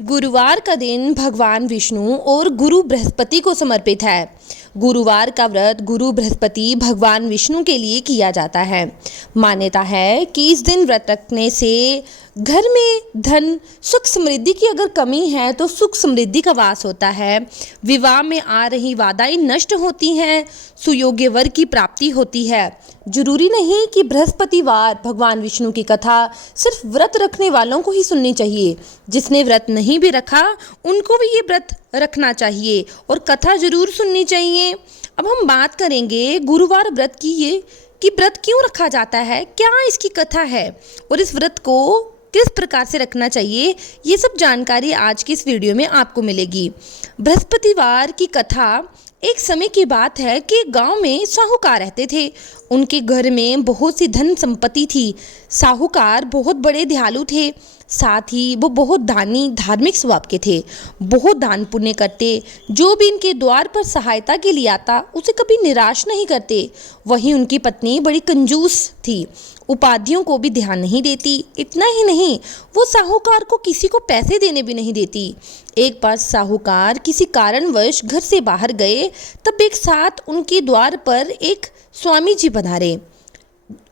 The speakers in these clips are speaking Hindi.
गुरुवार का दिन भगवान विष्णु और गुरु बृहस्पति को समर्पित है। गुरुवार का व्रत गुरु बृहस्पति भगवान विष्णु के लिए किया जाता है। मान्यता है कि इस दिन व्रत रखने से घर में धन सुख समृद्धि की अगर कमी है तो सुख समृद्धि का वास होता है। विवाह में आ रही बाधाएं नष्ट होती हैं, सुयोग्य वर की प्राप्ति होती है। जरूरी नहीं कि बृहस्पतिवार भगवान विष्णु की कथा सिर्फ व्रत रखने वालों को ही सुननी चाहिए। जिसने व्रत नहीं भी रखा उनको भी ये व्रत रखना चाहिए और कथा जरूर सुननी चाहिए। अब हम बात करेंगे गुरुवार व्रत की, ये कि व्रत क्यों रखा जाता है, क्या इसकी कथा है और इस व्रत को किस प्रकार से रखना चाहिए। ये सब जानकारी आज की इस वीडियो में आपको मिलेगी। बृहस्पतिवार की कथा एक समय की बात है कि गांव में साहूकार रहते थे। उनके घर में बहुत सी धन संपत्ति थी। साहूकार बहुत बड़े दयालु थे, साथ ही वो बहुत दानी धार्मिक स्वभाव के थे। बहुत दान पुण्य करते, जो भी इनके द्वार पर सहायता के लिए आता उसे कभी निराश नहीं करते। वहीं उनकी पत्नी बड़ी कंजूस थी, उपाधियों को भी ध्यान नहीं देती। इतना ही नहीं, वो साहूकार को किसी को पैसे देने भी नहीं देती। एक बार साहूकार किसी कारणवश घर से बाहर गए, तब एक साथ उनके द्वार पर एक स्वामी जी पधारे।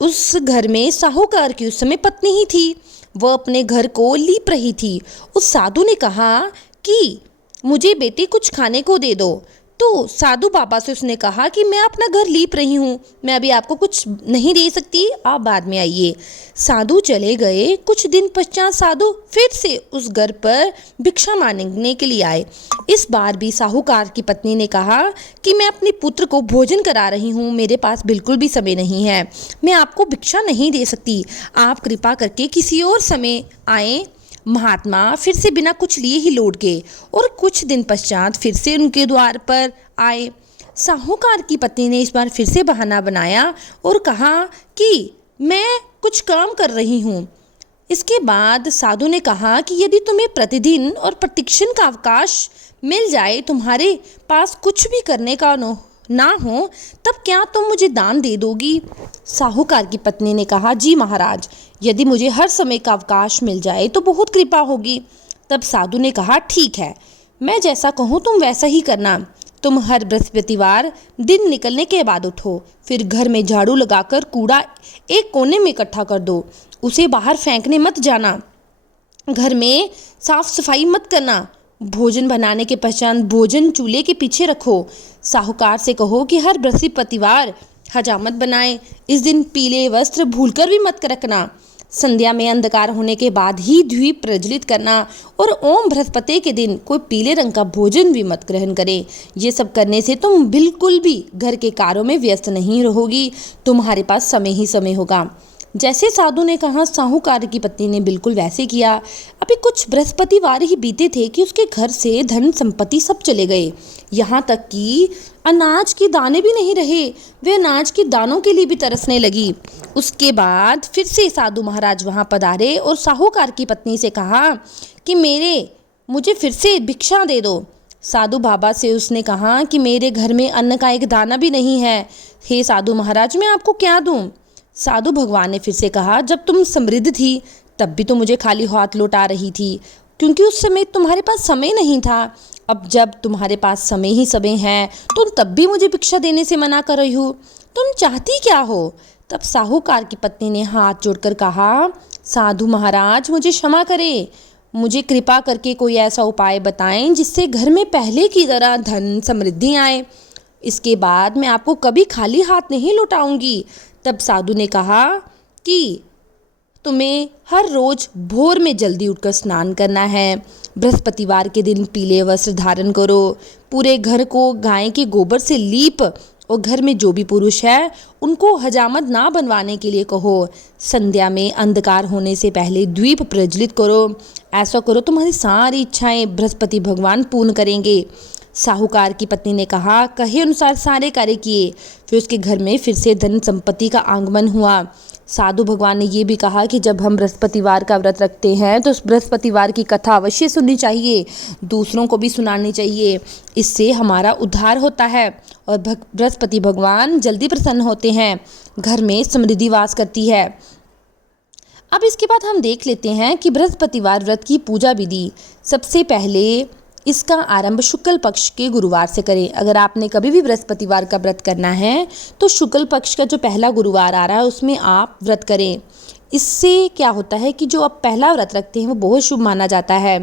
उस घर में साहूकार की उस समय पत्नी ही थी। वह अपने घर को लीप रही थी। उस साधु ने कहा कि मुझे बेटे कुछ खाने को दे दो। तो साधु बाबा से उसने कहा कि मैं अपना घर लीप रही हूँ, मैं अभी आपको कुछ नहीं दे सकती, आप बाद में आइए। साधु चले गए। कुछ दिन पश्चात साधु फिर से उस घर पर भिक्षा मांगने के लिए आए। इस बार भी साहूकार की पत्नी ने कहा कि मैं अपने पुत्र को भोजन करा रही हूँ, मेरे पास बिल्कुल भी समय नहीं है, मैं आपको भिक्षा नहीं दे सकती, आप कृपा करके किसी और समय आए। महात्मा फिर से बिना कुछ लिए ही लौट गए और कुछ दिन पश्चात फिर से उनके द्वार पर आए। साहूकार की पत्नी ने इस बार फिर से बहाना बनाया और कहा कि मैं कुछ काम कर रही हूँ। इसके बाद साधु ने कहा कि यदि तुम्हें प्रतिदिन और प्रतिक्षण का अवकाश मिल जाए, तुम्हारे पास कुछ भी करने का ना हो, तब क्या तुम मुझे दान दे दोगी। साहूकार की पत्नी ने कहा, जी महाराज, यदि मुझे हर समय का अवकाश मिल जाए तो बहुत कृपा होगी। तब साधु ने कहा, ठीक है, मैं जैसा कहूँ तुम वैसा ही करना। तुम हर बृहस्पतिवार दिन निकलने के बाद उठो, फिर घर में झाड़ू लगाकर कूड़ा एक कोने में इकट्ठा कर दो, उसे बाहर फेंकने मत जाना, घर में साफ सफाई मत करना। भोजन बनाने के पश्चात भोजन चूल्हे के पीछे रखो। साहूकार से कहो कि हर बृहस्पतिवार हजामत बनाए। इस दिन पीले वस्त्र भूलकर भी मत रखना। संध्या में अंधकार होने के बाद ही द्वीप प्रज्वलित करना और ओम बृहस्पति के दिन कोई पीले रंग का भोजन भी मत ग्रहण करें। ये सब करने से तुम बिल्कुल भी घर के कार्यों में व्यस्त नहीं रहोगी, तुम्हारे पास समय ही समय होगा। जैसे साधु ने कहा, साहूकार की पत्नी ने बिल्कुल वैसे किया। अभी कुछ बृहस्पतिवार ही बीते थे कि उसके घर से धन संपत्ति सब चले गए। यहाँ तक कि अनाज के दाने भी नहीं रहे। वे अनाज के दानों के लिए भी तरसने लगी। उसके बाद फिर से साधु महाराज वहाँ पधारे और साहूकार की पत्नी से कहा कि मुझे फिर से भिक्षा दे दो। साधु बाबा से उसने कहा कि मेरे घर में अन्न का एक दाना भी नहीं है, हे साधु महाराज, मैं आपको क्या दूँ। साधु भगवान ने फिर से कहा, जब तुम समृद्ध थी तब भी तो मुझे खाली हाथ लौटा रही थी, क्योंकि उस समय तुम्हारे पास समय नहीं था। अब जब तुम्हारे पास समय ही समय है, तुम तब भी मुझे भिक्षा देने से मना कर रही हो, तुम चाहती क्या हो। तब साहूकार की पत्नी ने हाथ जोड़कर कहा, साधु महाराज, मुझे क्षमा करें, मुझे कृपा करके कोई ऐसा उपाय बताएं जिससे घर में पहले की तरह धन समृद्धि आए। इसके बाद मैं आपको कभी खाली हाथ नहीं लौटाऊंगी। तब साधु ने कहा कि तुम्हें हर रोज भोर में जल्दी उठकर स्नान करना है। बृहस्पतिवार के दिन पीले वस्त्र धारण करो। पूरे घर को गाय के गोबर से लीप और घर में जो भी पुरुष है उनको हजामत ना बनवाने के लिए कहो। संध्या में अंधकार होने से पहले द्वीप प्रज्वलित करो। ऐसा करो, तुम्हारी सारी इच्छाएं बृहस्पति भगवान पूर्ण करेंगे। साहूकार की पत्नी ने कहा, कहे अनुसार सारे कार्य किए। फिर उसके घर में फिर से धन संपत्ति का आगमन हुआ। साधु भगवान ने ये भी कहा कि जब हम बृहस्पतिवार का व्रत रखते हैं तो उस बृहस्पतिवार की कथा अवश्य सुननी चाहिए, दूसरों को भी सुनानी चाहिए। इससे हमारा उद्धार होता है और बृहस्पति भगवान जल्दी प्रसन्न होते हैं, घर में समृद्धि वास करती है। अब इसके बाद हम देख लेते हैं कि बृहस्पतिवार व्रत की पूजा विधि। सबसे पहले इसका आरंभ शुक्ल पक्ष के गुरुवार से करें। अगर आपने कभी भी बृहस्पतिवार का व्रत करना है तो शुक्ल पक्ष का जो पहला गुरुवार आ रहा है उसमें आप व्रत करें। इससे क्या होता है कि जो आप पहला व्रत रखते हैं वो बहुत शुभ माना जाता है।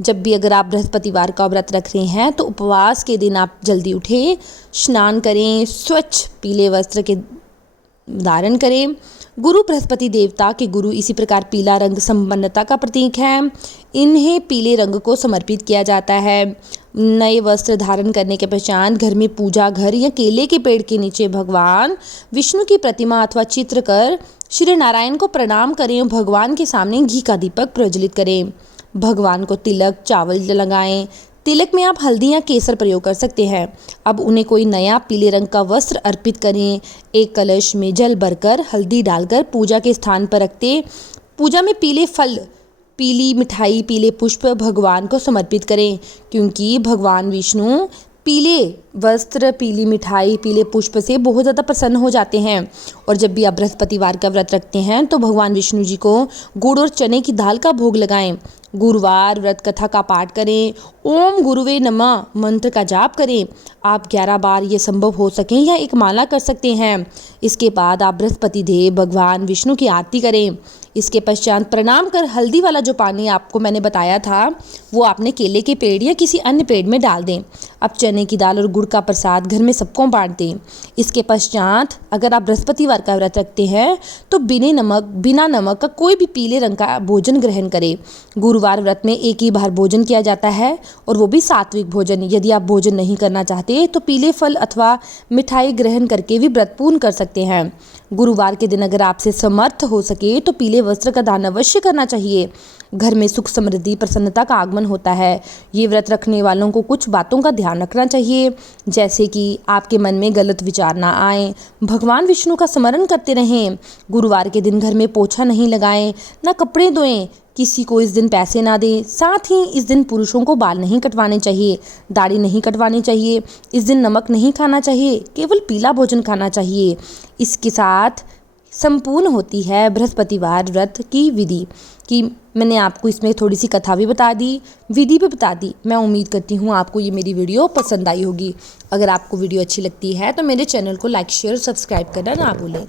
जब भी अगर आप बृहस्पतिवार का व्रत रख रहे हैं तो उपवास के दिन आप जल्दी उठें, स्नान करें, स्वच्छ पीले वस्त्र के धारण करें। गुरु बृहस्पति देवता के गुरु इसी प्रकार पीला रंग संपन्नता का प्रतीक है। इन्हें पीले रंग को समर्पित किया जाता है। नए वस्त्र धारण करने के पश्चात घर में पूजा घर या केले के पेड़ के नीचे भगवान विष्णु की प्रतिमा अथवा चित्र कर श्री नारायण को प्रणाम करें और भगवान के सामने घी का दीपक प्रज्वलित करें। भगवान को तिलक चावल लगाएं। तिलक में आप हल्दी या केसर प्रयोग कर सकते हैं। अब उन्हें कोई नया पीले रंग का वस्त्र अर्पित करें। एक कलश में जल भरकर हल्दी डालकर पूजा के स्थान पर रखते। पूजा में पीले फल, पीली मिठाई, पीले पुष्प भगवान को समर्पित करें, क्योंकि भगवान विष्णु पीले वस्त्र, पीली मिठाई, पीले पुष्प से बहुत ज़्यादा प्रसन्न हो जाते हैं। और जब भी आप बृहस्पतिवार का व्रत रखते हैं तो भगवान विष्णु जी को गुड़ और चने की दाल का भोग लगाएं। गुरुवार व्रत कथा का पाठ करें। ओम गुरुवे नमः मंत्र का जाप करें। आप 11 बार ये संभव हो सकें या एक माला कर सकते हैं। इसके बाद आप बृहस्पति देव भगवान विष्णु की आरती करें। इसके पश्चात प्रणाम कर हल्दी वाला जो पानी आपको मैंने बताया था वो आपने केले के पेड़ या किसी अन्य पेड़ में डाल दें। अब चने की दाल और गुड़ का प्रसाद घर में सबको बांट दें। इसके पश्चात अगर आप बृहस्पतिवार का व्रत रखते हैं तो बिना नमक का कोई भी पीले रंग का भोजन ग्रहण करें। गुरुवार व्रत में एक ही बार भोजन किया जाता है और वो भी सात्विक भोजन। यदि आप भोजन नहीं करना चाहते तो पीले फल अथवा मिठाई ग्रहण करके भी व्रत पूर्ण कर सकते हैं। गुरुवार के दिन अगर आपसे समर्थ हो सके तो पीले वस्त्र का दान अवश्य करना चाहिए। घर में सुख समृद्धि प्रसन्नता का आगमन होता है। ये व्रत रखने वालों को कुछ बातों का ध्यान रखना चाहिए, जैसे कि आपके मन में गलत विचार ना आए, भगवान विष्णु का स्मरण करते रहें, गुरुवार के दिन घर में पोछा नहीं लगाएं, ना कपड़े धोएं, किसी को इस दिन पैसे ना दें। साथ ही इस दिन पुरुषों को बाल नहीं कटवाने चाहिए, दाढ़ी नहीं कटवानी चाहिए। इस दिन नमक नहीं खाना चाहिए, केवल पीला भोजन खाना चाहिए। इसके साथ संपूर्ण होती है बृहस्पतिवार व्रत की विधि। कि मैंने आपको इसमें थोड़ी सी कथा भी बता दी, विधि भी बता दी। मैं उम्मीद करती हूँ आपको ये मेरी वीडियो पसंद आई होगी। अगर आपको वीडियो अच्छी लगती है तो मेरे चैनल को लाइक शेयर सब्सक्राइब करना ना भूलें।